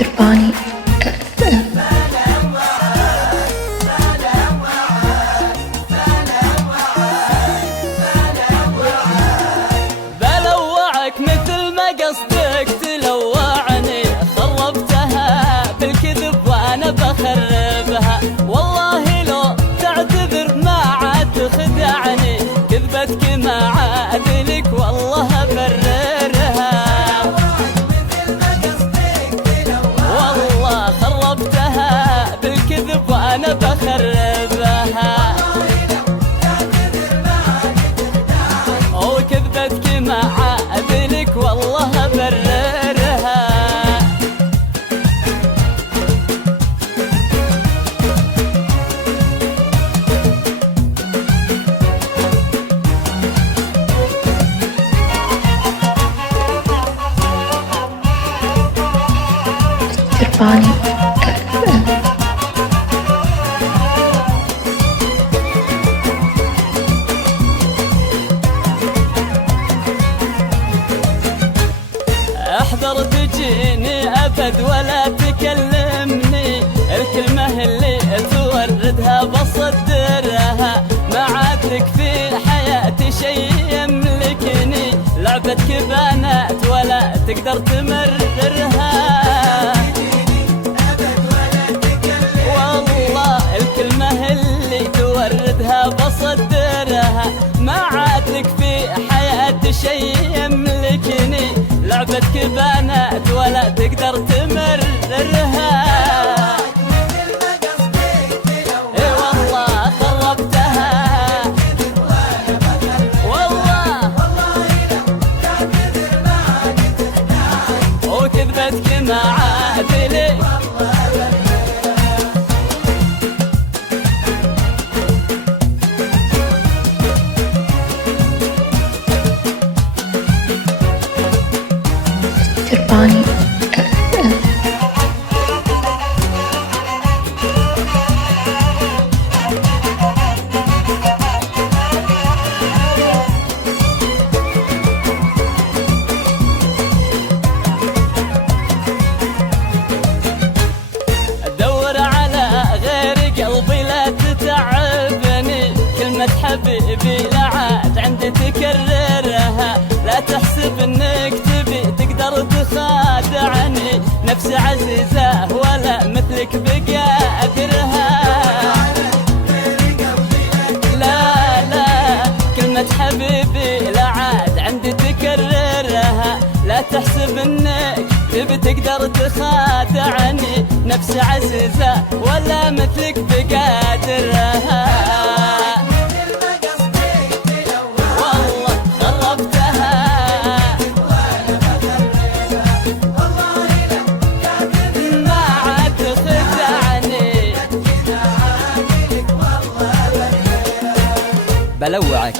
ترباني بلوعك مثل ما قصدك تلوعني، خربتها بالكذب وانا بخربها، والله لو تعتذر ما عاد تخدعني، كذبتك ما عاد لك والله بررها، والله خربتها بالكذب وانا بخربها، وكذبتك ما عاد لك والله بررها. ترباني احذر تجيني ابد ولا تكلمني، الكلمة اللي توردها بصدرها، ما عاد لك في حياتي شي يملكني، لعبتك بنات ولا تقدر تمررها، والله الكلمة اللي توردها بصدرها، ما عاد لك في حياتي شي يملكني، لعبتك بنات ولا تقدر تمررها، اي والله خربتها، والله وكذبتك ما عاد لك ترباني ادور على غير قلبي لا تتعبني، كلمة حبيبي لا عاد عندي تكررها، لا تحسب انك تبي تقدر تخادعني، نفس عزيزة ولا مثلك بقادرها، لا لا كلمة حبيبي لا عاد عندي تكررها، لا تحسب انك تبي تقدر تخادعني، نفس عزيزة ولا مثلك بقادرها، والله خربتها، ما عاد تخدعني، بلوعك